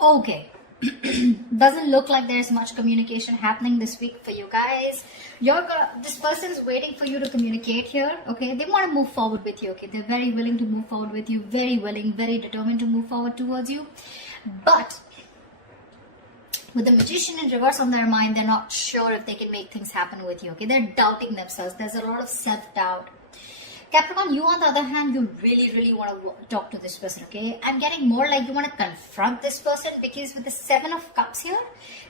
Okay. Doesn't look like there's much communication happening this week for you guys. This person's waiting for you to communicate here. Okay, they want to move forward with you. Okay, they're very willing to move forward with you, very willing, very determined to move forward towards you. But with the Magician in reverse on their mind, they're not sure if they can make things happen with you. Okay, they're doubting themselves. There's a lot of self-doubt. Capricorn, you on the other hand, you really want to talk to this person, okay? I'm getting more like you want to confront this person, because with the Seven of Cups here,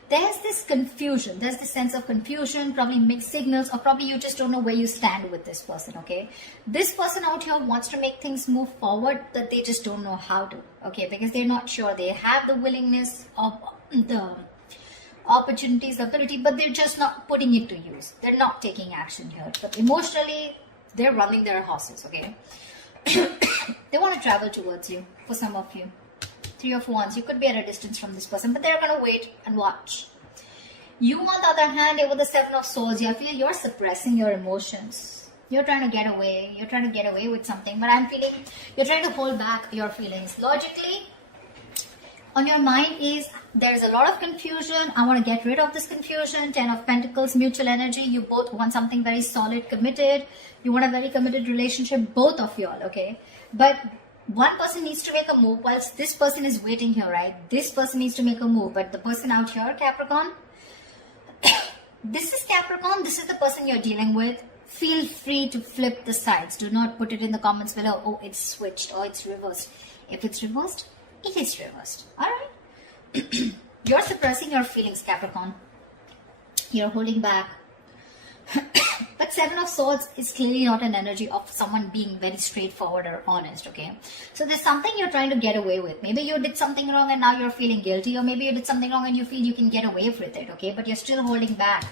there's this confusion. There's this sense of confusion, probably mixed signals, or probably you just don't know where you stand with this person, okay? This person out here wants to make things move forward, but they just don't know how to, okay? Because they're not sure. They have the willingness of the opportunities, the ability, but they're just not putting it to use. They're not taking action here. But emotionally, they're running their horses, okay? They want to travel towards you, for some of you. Three of Wands, you could be at a distance from this person, but they're going to wait and watch. You, on the other hand, with the Seven of Swords, I feel you're suppressing your emotions. You're trying to get away. You're trying to get away with something, but I'm feeling you're trying to hold back your feelings. Logically, on your mind is there's a lot of confusion. I want to get rid of this confusion. Ten of Pentacles, mutual energy. You both want something very solid, committed. You want a very committed relationship, both of you all, okay? But one person needs to make a move whilst this person is waiting here, right? This person needs to make a move, but the person out here, Capricorn, this is Capricorn. This is the person you're dealing with. Feel free to flip the sides. Do not put it in the comments below. Oh, it's switched or it's reversed. If it's reversed, it is reversed. All right. You're suppressing your feelings, Capricorn. You're holding back. But Seven of Swords is clearly not an energy of someone being very straightforward or honest, okay? So there's something you're trying to get away with. Maybe you did something wrong and now you're feeling guilty, or maybe you did something wrong and you feel you can get away with it, okay? But you're still holding back.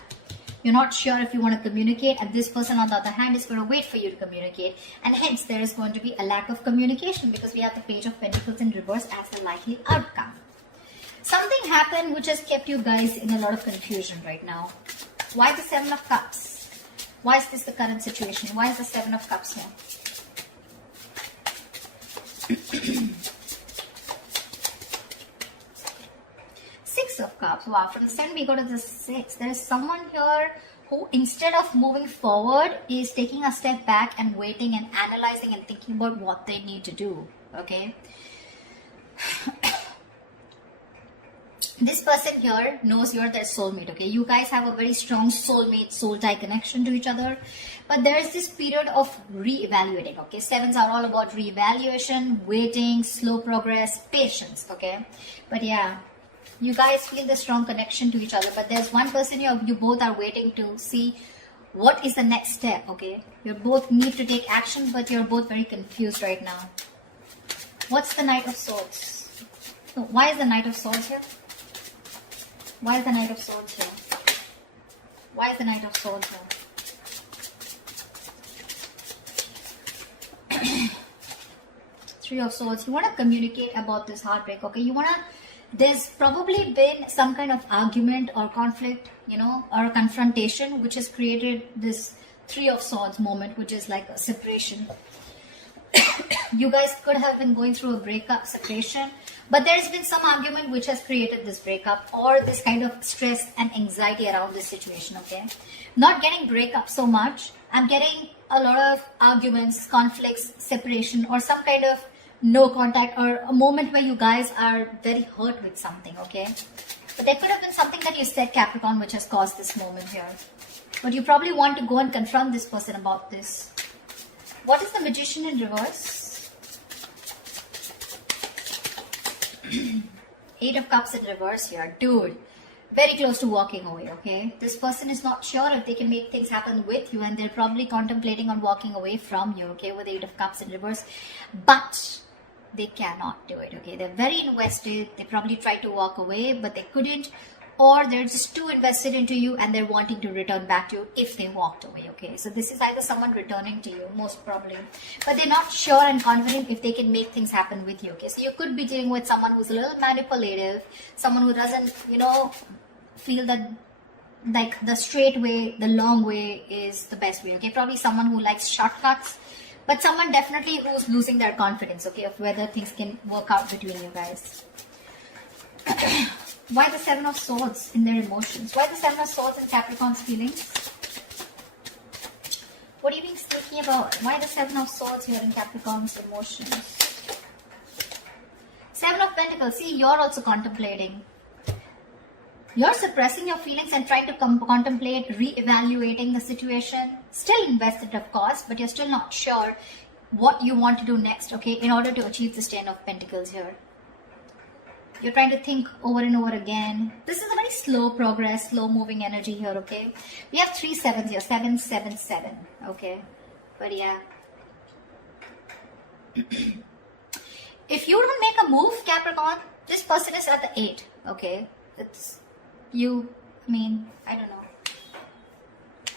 You're not sure if you want to communicate, and this person on the other hand is going to wait for you to communicate, and hence there is going to be a lack of communication because we have the Page of Pentacles in reverse as a likely outcome. Something happened which has kept you guys in a lot of confusion right now. Why the Seven of Cups? Why is this the current situation? Why is the Seven of Cups here? Six of Cups. Wow, from the 7 we go to the 6. There is someone here who, instead of moving forward, is taking a step back and waiting and analyzing and thinking about what they need to do. Okay? This person here knows you're their soulmate, okay? You guys have a very strong soulmate, soul tie connection to each other. But there is this period of re-evaluating, okay? Sevens are all about re-evaluation, waiting, slow progress, patience, okay? But yeah, you guys feel the strong connection to each other. But there's one person you both are waiting to see what is the next step, okay? You both need to take action, but you're both very confused right now. What's the Knight of Swords? So why is the Knight of Swords here? Why is the Knight of Swords here? Why is the Knight of Swords here? Three of Swords. You want to communicate about this heartbreak, okay? You want to... There's probably been some kind of argument or conflict, you know, or a confrontation which has created this Three of Swords moment, which is like a separation. You guys could have been going through a breakup, separation, but there's been some argument which has created this breakup or this kind of stress and anxiety around this situation, okay? Not getting breakup so much. I'm getting a lot of arguments, conflicts, separation, or some kind of no contact, or a moment where you guys are very hurt with something, okay? But there could have been something that you said, Capricorn, which has caused this moment here. But you probably want to go and confront this person about this. What is the Magician in reverse? Eight of Cups in reverse here. Dude, very close to walking away, okay? This person is not sure if they can make things happen with you, and they're probably contemplating on walking away from you, okay, with the Eight of Cups in reverse. But they cannot do it, okay? They're very invested. They probably tried to walk away, but they couldn't. Or they're just too invested into you and they're wanting to return back to you if they walked away, okay? So this is either someone returning to you, most probably. But they're not sure and confident if they can make things happen with you, okay? So you could be dealing with someone who's a little manipulative, someone who doesn't, you know, feel that like the straight way, the long way is the best way, okay? Probably someone who likes shortcuts, but someone definitely who's losing their confidence, okay, of whether things can work out between you guys. Why the Seven of Swords in their emotions? Why the Seven of Swords in Capricorn's feelings? What are you being thinking about? Why the Seven of Swords here in Capricorn's emotions? Seven of Pentacles. See, you're also contemplating. You're suppressing your feelings and trying to contemplate, re-evaluating the situation. Still invested, of course, but you're still not sure what you want to do next, okay, in order to achieve this Ten of Pentacles here. You're trying to think over and over again. This is a very slow progress, slow moving energy here, okay. We have 3 sevens here, 7, 7, 7, okay. But yeah. If you don't make a move, Capricorn, this person is at the 8, okay. It's you, I mean, I don't know.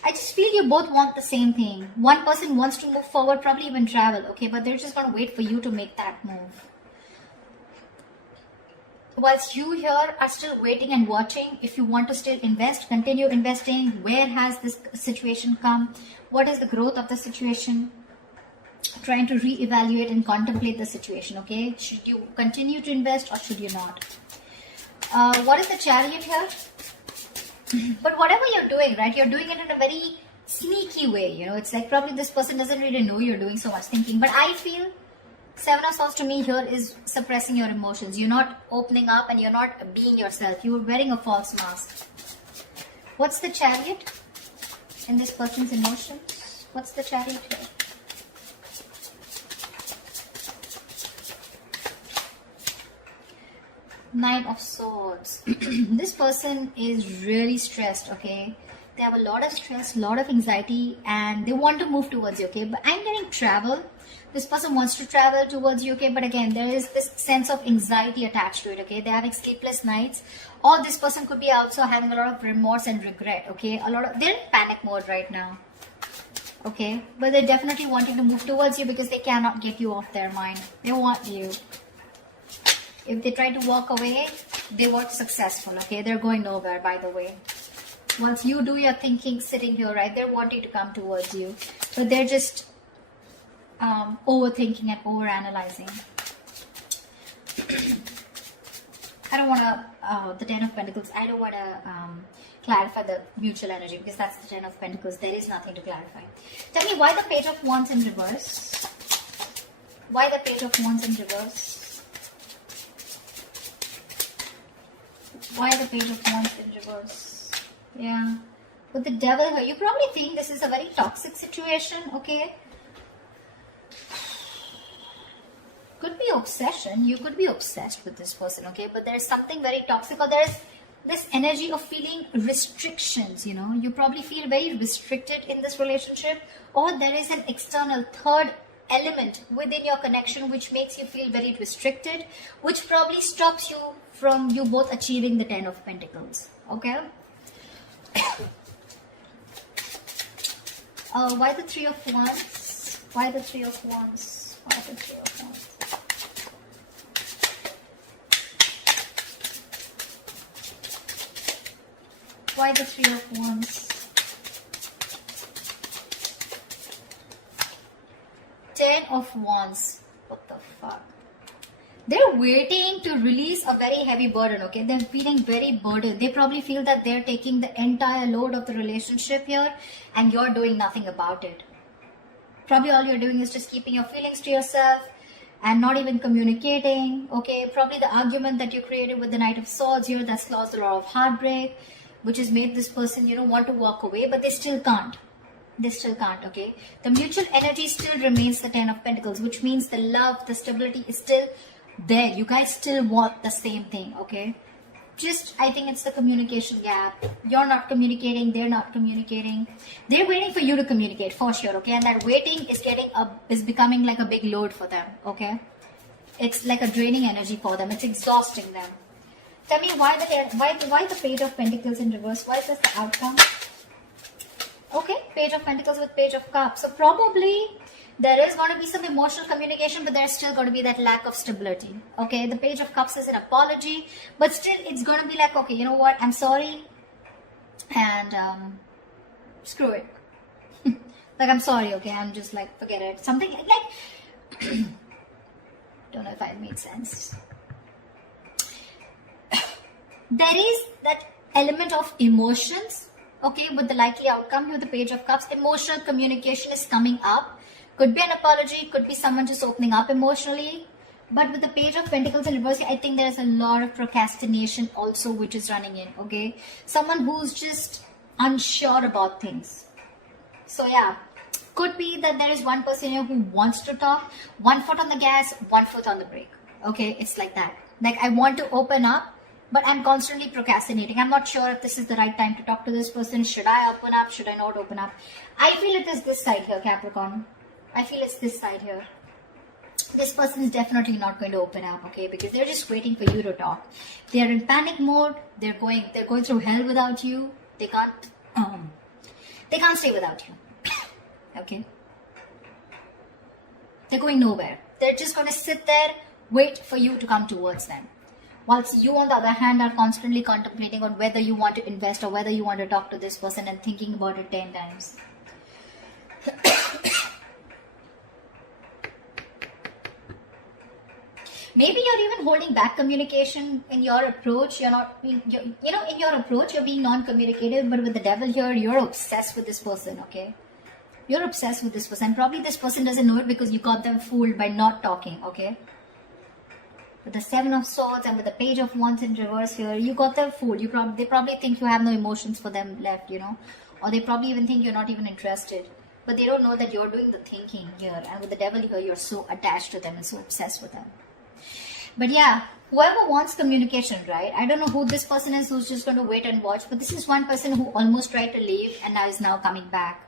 I just feel you both want the same thing. One person wants to move forward, probably even travel, okay, but they're just going to wait for you to make that move. Whilst you here are still waiting and watching, if you want to still invest, continue investing. Where has this situation come? What is the growth of the situation? Trying to re-evaluate and contemplate the situation, okay? Should you continue to invest or should you not? What is the Chariot here? But whatever you're doing, right, you're doing it in a very sneaky way, you know. It's like probably this person doesn't really know you're doing so much thinking. But I feel Seven of Swords to me here is suppressing your emotions. You're not opening up and you're not being yourself. You're wearing a false mask. What's the Chariot in this person's emotions? What's the Chariot here? Knight of Swords. This person is really stressed, okay? They have a lot of stress, a lot of anxiety, and they want to move towards you, okay? But I'm getting travel. This person wants to travel towards you, okay? But again, there is this sense of anxiety attached to it, okay? They're having sleepless nights. Or this person could be also having a lot of remorse and regret, okay? They're in panic mode right now, okay? But they're definitely wanting to move towards you because they cannot get you off their mind. They want you. If they try to walk away, they weren't successful, okay? They're going nowhere, by the way. Once you do your thinking sitting here, right, they're wanting to come towards you. But they're just overthinking and overanalyzing. I don't want to, the Ten of Pentacles, I don't want to clarify the mutual energy because that's the Ten of Pentacles. There is nothing to clarify. Tell me why the Page of Wands in reverse? Why the Page of Wands in reverse? Why the Page of Wands in reverse? Yeah. With the Devil here, you probably think this is a very toxic situation, okay? Could be obsession. You could be obsessed with this person, okay? But there's something very toxic, or there's this energy of feeling restrictions, you know? You probably feel very restricted in this relationship, or there is an external third element within your connection which makes you feel very restricted, which probably stops you from you both achieving the Ten of Pentacles, okay? Why the Three of Wands? Why the Three of Wands? Why the Three of Wands? Why the Three of Wands? 10 of Wands. What the fuck? They're waiting to release a very heavy burden, okay? They're feeling very burdened. They probably feel that they're taking the entire load of the relationship here and you're doing nothing about it. Probably all you're doing is just keeping your feelings to yourself and not even communicating, okay? Probably the argument that you created with the Knight of Swords here, that's caused a lot of heartbreak, which has made this person, you know, want to walk away, but they still can't. They still can't, okay? The mutual energy still remains the Ten of Pentacles, which means the love, the stability is still there. You guys still want the same thing, okay? Just, I think it's the communication gap. You're not communicating, they're not communicating. They're waiting for you to communicate, for sure, okay? And that waiting is becoming like a big load for them, okay? It's like a draining energy for them. It's exhausting them. Tell me why the Page of Pentacles in reverse? Why is this the outcome? Okay, Page of Pentacles with Page of Cups. So probably there is going to be some emotional communication, but there's still going to be that lack of stability. Okay, the Page of Cups is an apology, but still it's going to be like, okay, you know what, I'm sorry, and screw it. Like, I'm sorry, okay, I'm just like, forget it. Something like, don't know if I made sense. there is that element of emotions, okay, with the likely outcome here, the Page of Cups. Emotional communication is coming up. Could be an apology, could be someone just opening up emotionally. But with the Page of Pentacles in reverse, I think there's a lot of procrastination also which is running in, okay? Someone who's just unsure about things. So yeah, could be that there is one person here who wants to talk, 1 foot on the gas, 1 foot on the brake, okay? It's like that. Like, I want to open up, but I'm constantly procrastinating. I'm not sure if this is the right time to talk to this person. Should I open up? Should I not open up? I feel it is this side here, Capricorn. I feel it's this side here. This person is definitely not going to open up, okay? Because they're just waiting for you to talk. They're in panic mode. They're going through hell without you. They can't stay without you, okay? They're going nowhere. They're just going to sit there, wait for you to come towards them. Whilst you, on the other hand, are constantly contemplating on whether you want to invest or whether you want to talk to this person and thinking about it 10 times. Maybe you're even holding back communication in your approach. You're not being, in your approach, you're being non-communicative, but with the devil here, you're obsessed with this person, okay? You're obsessed with this person. Probably this person doesn't know it because you got them fooled by not talking, okay? With the 7 of Swords and with the Page of Wands in reverse here, you got them fooled. They probably think you have no emotions for them left, or they probably even think you're not even interested. But they don't know that you're doing the thinking here. And with the devil here, you're so attached to them and so obsessed with them. But yeah, whoever wants communication, right? I don't know who this person is who's just going to wait and watch. But this is one person who almost tried to leave and now is now coming back.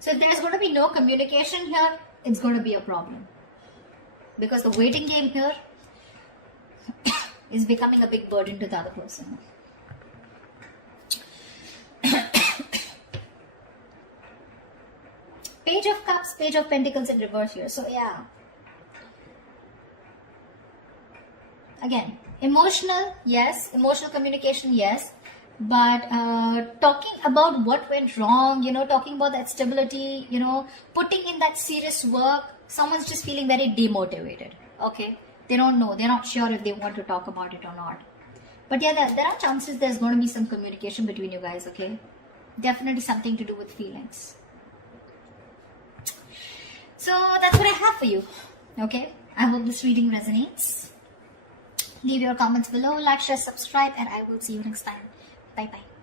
So if there's going to be no communication here, it's going to be a problem. Because the waiting game here is becoming a big burden to the other person. Page of Cups, Page of Pentacles in reverse here. So yeah. Again, emotional, yes. Emotional communication, yes. But talking about what went wrong, talking about that stability, putting in that serious work, someone's just feeling very demotivated, okay? They don't know. They're not sure if they want to talk about it or not. But yeah, there are chances there's going to be some communication between you guys, okay? Definitely something to do with feelings. So that's what I have for you, okay? I hope this reading resonates. Leave your comments below, like, share, subscribe, and I will see you next time. Bye-bye.